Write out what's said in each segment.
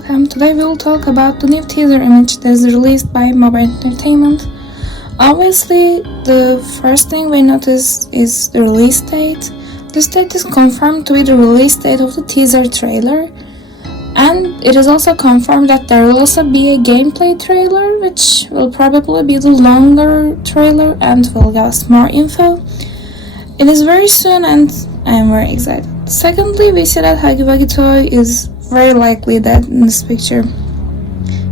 welcome. Today we will talk about the new teaser image that is released by Mobile Entertainment. Obviously, the first thing we notice is the release date. This date is confirmed to be the release date of the teaser trailer, and it is also confirmed that there will also be a gameplay trailer, which will probably be the longer trailer and will give us more info. It is very soon and I am very excited. Secondly, we see that Huggy Wuggy Toy is very likely dead in this picture.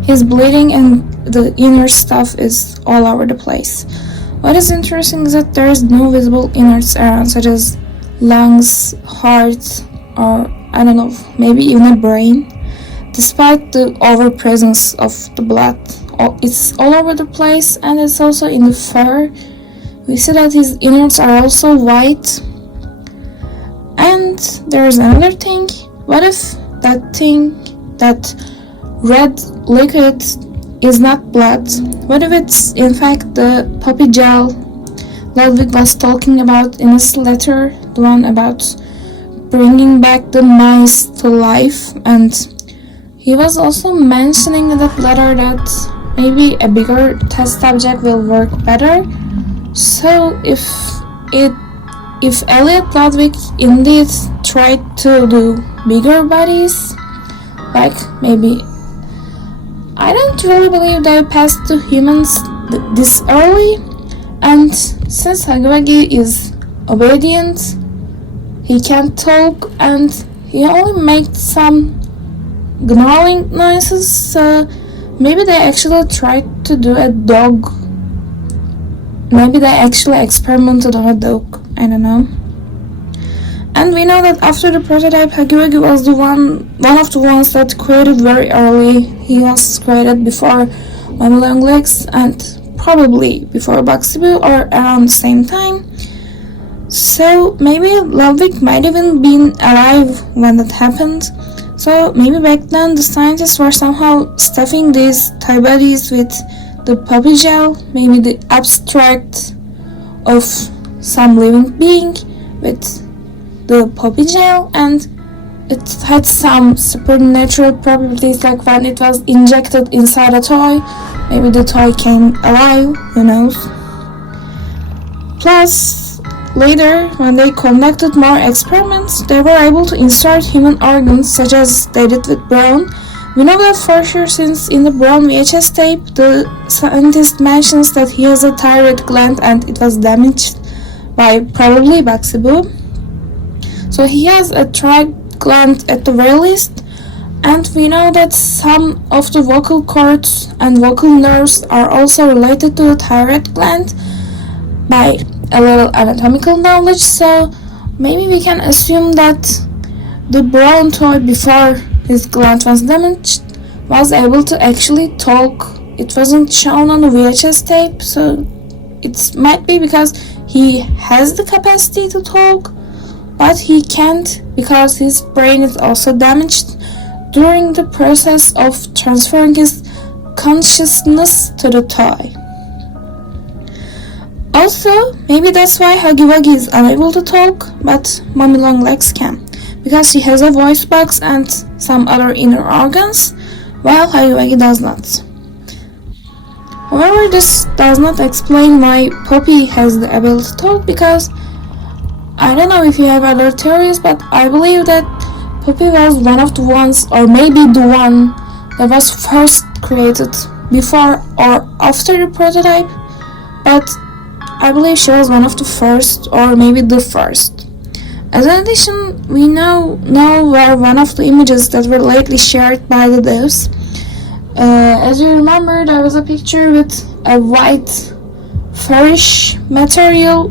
He's bleeding and the inner stuff is all over the place. What is interesting is that there is no visible innards around, such as lungs, heart, or I don't know, maybe even a brain. Despite the overpresence of the blood, it's all over the place and it's also in the fur. We see that his innards are also white. And there's another thing. What if that red liquid is not blood? What if it's in fact the puppy gel Ludwig was talking about in his letter, the one about bringing back the mice to life? And he was also mentioning in that letter that maybe a bigger test subject will work better. So if Elliot Ludwig indeed tried to do bigger bodies, like maybe, I don't really believe they passed to humans this early, and since Huggy Wuggy is obedient, he can't talk and he only makes some growling noises, so maybe they actually tried to do a dog. Maybe they actually experimented on a dog, I don't know. And we know that after the prototype, Huggy Wuggy was one of the ones that created very early. He was created before Mommy Long Legs and probably before Bugsy Boo or around the same time. So maybe Ludwig might even been alive when that happened. So maybe back then the scientists were somehow stuffing these toy bodies with the puppy gel, maybe the abstract of some living being with the puppy gel, and it had some supernatural properties, like when it was injected inside a toy, maybe the toy came alive, who knows. Plus, later, when they conducted more experiments, they were able to insert human organs, such as they did with Brown. We know that for sure, since in the Brown VHS tape, the scientist mentions that he has a thyroid gland and it was damaged by probably Bugsy Boo. So he has a thyroid gland at the very least, and we know that some of the vocal cords and vocal nerves are also related to the thyroid gland by a little anatomical knowledge, so maybe we can assume that the Brown toy, before his gland was damaged, was able to actually talk. It wasn't shown on the VHS tape, so it might be because he has the capacity to talk, but he can't because his brain is also damaged during the process of transferring his consciousness to the toy. Also, maybe that's why Huggy Wuggy is unable to talk, but Mommy Long Legs can, because she has a voice box and some other inner organs, while Huggy Wuggy does not. However, this does not explain why Poppy has the ability to talk, because I don't know if you have other theories, but I believe that Poppy was one of the ones, or maybe the one that was first created before or after the prototype, but I believe she was one of the first, or maybe the first. As an addition, we now were one of the images that were lately shared by the devs. As you remember, there was a picture with a white furrish material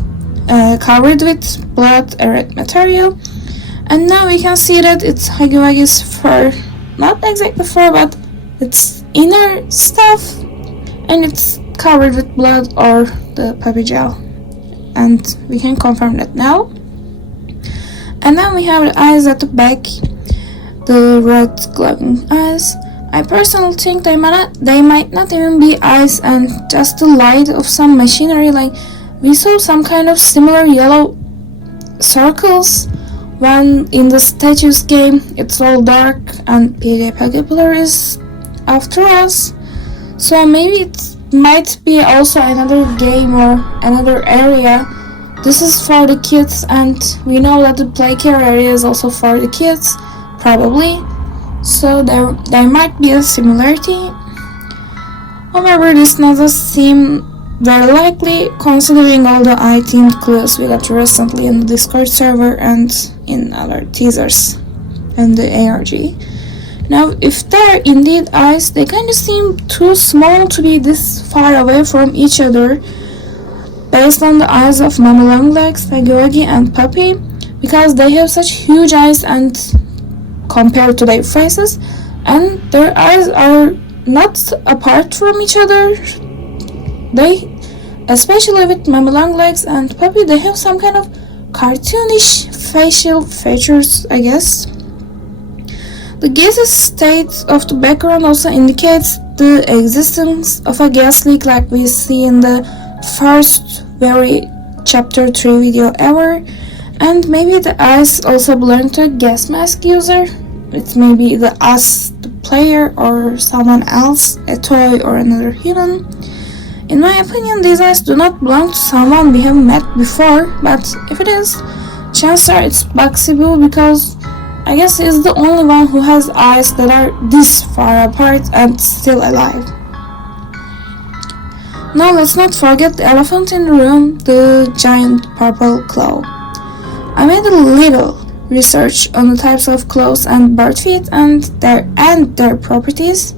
covered with blood, a red material, and now we can see that it's Huggy Wuggy's fur, not exactly fur, but it's inner stuff, and it's covered with blood or the puppy gel, and we can confirm that now. And then we have the eyes at the back, the red glowing eyes. I personally think they might not even be eyes and just the light of some machinery. Like we saw some kind of similar yellow circles When in the statues game, it's all dark and PJ Pagapiller is after us. So maybe it might be also another game or another area. This is for the kids, and we know that the play care area is also for the kids, probably. So there might be a similarity. However, this doesn't seem very likely considering all the eye-themed clues we got recently in the Discord server and in other teasers and the ARG. Now, if they're indeed eyes, they kind of seem too small to be this far away from each other based on the eyes of Mama Longlegs, Hagiwagi and Puppy, because they have such huge eyes and compared to their faces, and their eyes are not apart from each other. They, especially with Mama Longlegs and Puppy, they have some kind of cartoonish facial features, I guess. The gaseous state of the background also indicates the existence of a gas leak like we see in the first very chapter 3 video ever, and maybe the eyes also belong to a gas mask user. It may be the us, the player, or someone else, a toy or another human. In my opinion, these eyes do not belong to someone we have met before, but if it is, chances are it's Bugsy Boo, because I guess he's the only one who has eyes that are this far apart and still alive. Now let's not forget the elephant in the room, the giant purple claw. I made a little research on the types of claws and bird feet and their properties.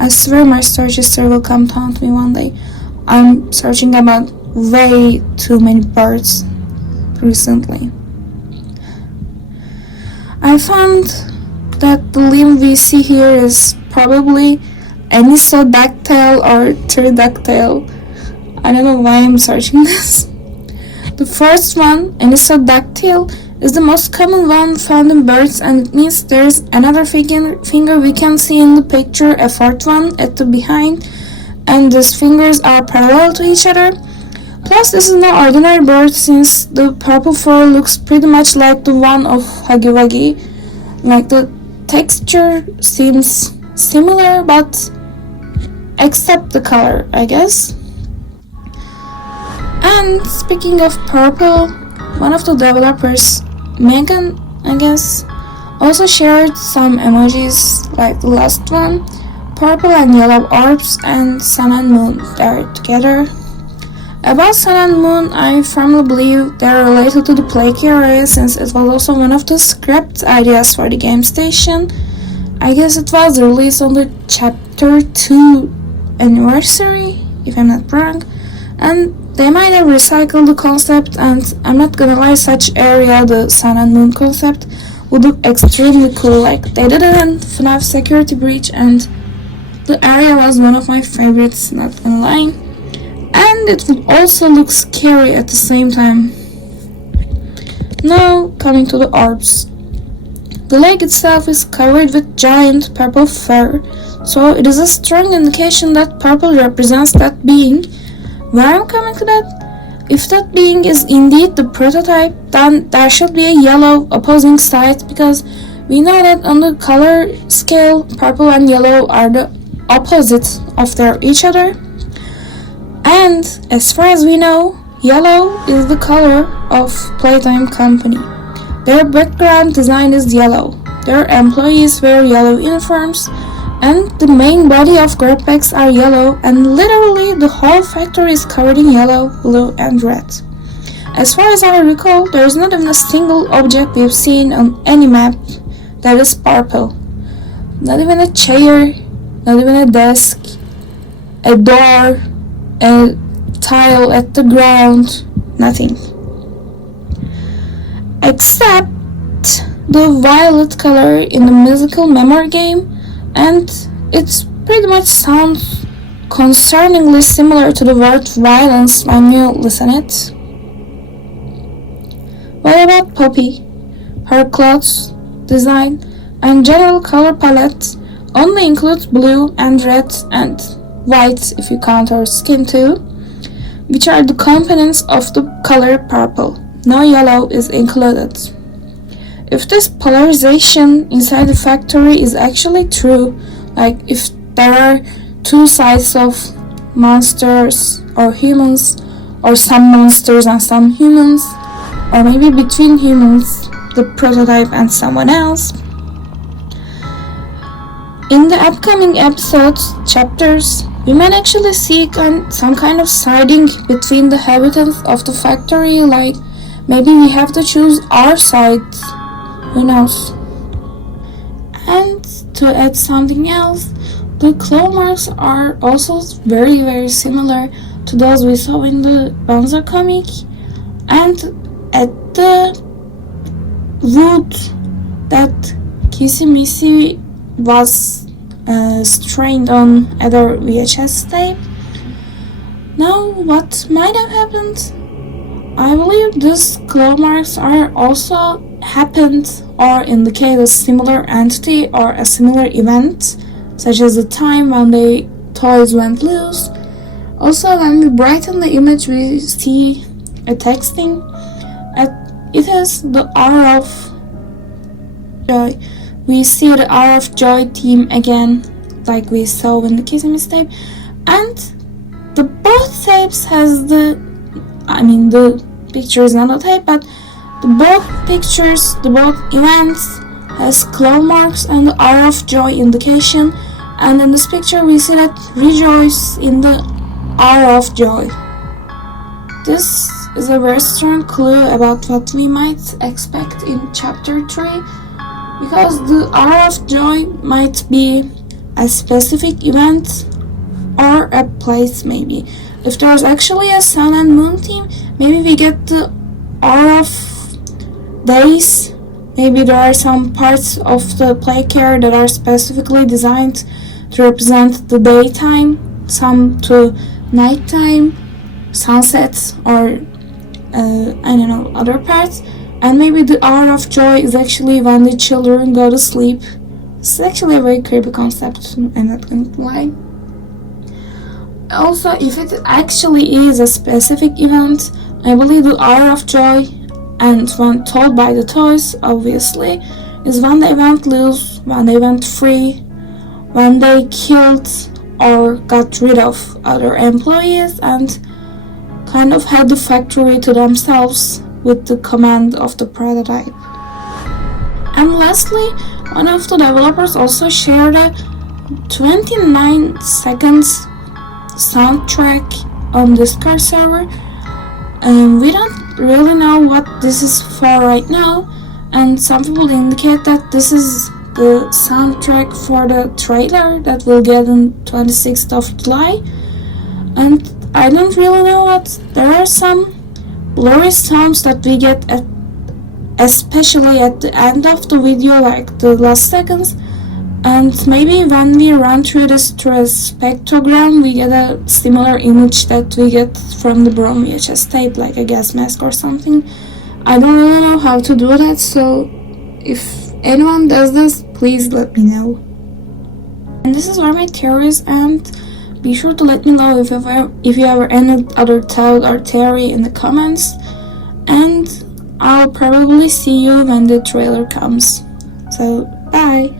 I swear my search history will come to haunt me one day. I'm searching about way too many birds recently. I found that the limb we see here is probably anisodactyl or pterodactyl. I don't know why I'm searching this. The first one, anisodactyl, is the most common one found in birds, and it means there's another finger we can see in the picture, a fourth one at the behind, and these fingers are parallel to each other. Plus, this is no ordinary bird since the purple fur looks pretty much like the one of Hagiwagi. Like the texture seems similar, but except the color, I guess. And speaking of purple, one of the developers, Megan, I guess, also shared some emojis like the last one, purple and yellow orbs and sun and moon, they're together. About sun and moon, I firmly believe they're related to the play area since it was also one of the script ideas for the game station. I guess it was released on the chapter 2 anniversary, if I'm not wrong, and they might have recycled the concept, and I'm not gonna lie, such area, the sun and moon concept, would look extremely cool. Like they did it in FNAF Security Breach, and the area was one of my favorites, not gonna lie. And it would also look scary at the same time. Now, coming to the orbs. The lake itself is covered with giant purple fur, so it is a strong indication that purple represents that being. Where I'm coming to that? If that being is indeed the prototype, then there should be a yellow opposing side, because we know that on the color scale, purple and yellow are the opposite of each other. And as far as we know, yellow is the color of Playtime company. Their background design is yellow. Their employees wear yellow uniforms, and the main body of grabbags are yellow, and literally the whole factory is covered in yellow, blue, and red. As far as I recall, there is not even a single object we've seen on any map that is purple. Not even a chair, not even a desk, a door, a tile at the ground, nothing. Except the violet color in the musical memory game, and it pretty much sounds concerningly similar to the word violence when you listen it. What about Poppy? Her clothes, design, and general color palette only includes blue and red and white if you count her skin too, which are the components of the color purple. no yellow is included. If this polarization inside the factory is actually true, like if there are two sides of monsters or humans, or some monsters and some humans, or maybe between humans, the prototype and someone else. In the upcoming episodes, chapters, we might actually see some kind of siding between the inhabitants of the factory, like maybe we have to choose our side, who knows. And to add something else, the claw marks are also very very similar to those we saw in the Banzer comic, and at the wood that Kissy Missy was strained on other VHS tape. Now, what might have happened? I believe these claw marks are also happened or indicate a similar entity or a similar event, such as the time when the toys went loose. Also, when we brighten the image, we see a texting. It has the hour of joy. We see the hour of joy theme again, like we saw in the Kissy Miss tape, and the both tapes has the pictures on the tape, but the both pictures, the both events has claw marks and the hour of joy indication, and in this picture we see that rejoice in the hour of joy. This is a very strong clue about what we might expect in chapter 3, because the hour of joy might be a specific event or a place. Maybe if there's actually a sun and moon theme, maybe we get the hour of days. Maybe there are some parts of the play care that are specifically designed to represent the daytime, some to nighttime, sunsets, or other parts. And maybe the hour of joy is actually when the children go to sleep. It's actually a very creepy concept, I'm not going to lie. Also, if it actually is a specific event, I believe the hour of joy, and when told by the toys, obviously, is when they went loose, when they went free, when they killed or got rid of other employees and kind of had the factory to themselves with the command of the prototype. And lastly, one of the developers also shared a 29 seconds soundtrack on Discord server. We don't really know what this is for right now, and some people indicate that this is the soundtrack for the trailer that we'll get on 26th of July. And I don't really know what. There are some blurry sounds that we get especially at the end of the video, like the last seconds, and maybe when we run through this through a spectrogram, we get a similar image that we get from the Brom VHS tape, like a gas mask or something. I don't really know how to do that, so if anyone does this, please let me know. And this is where my theories end. Be sure to let me know if you have any other thought or theory in the comments, and I'll probably see you when the trailer comes. So, bye!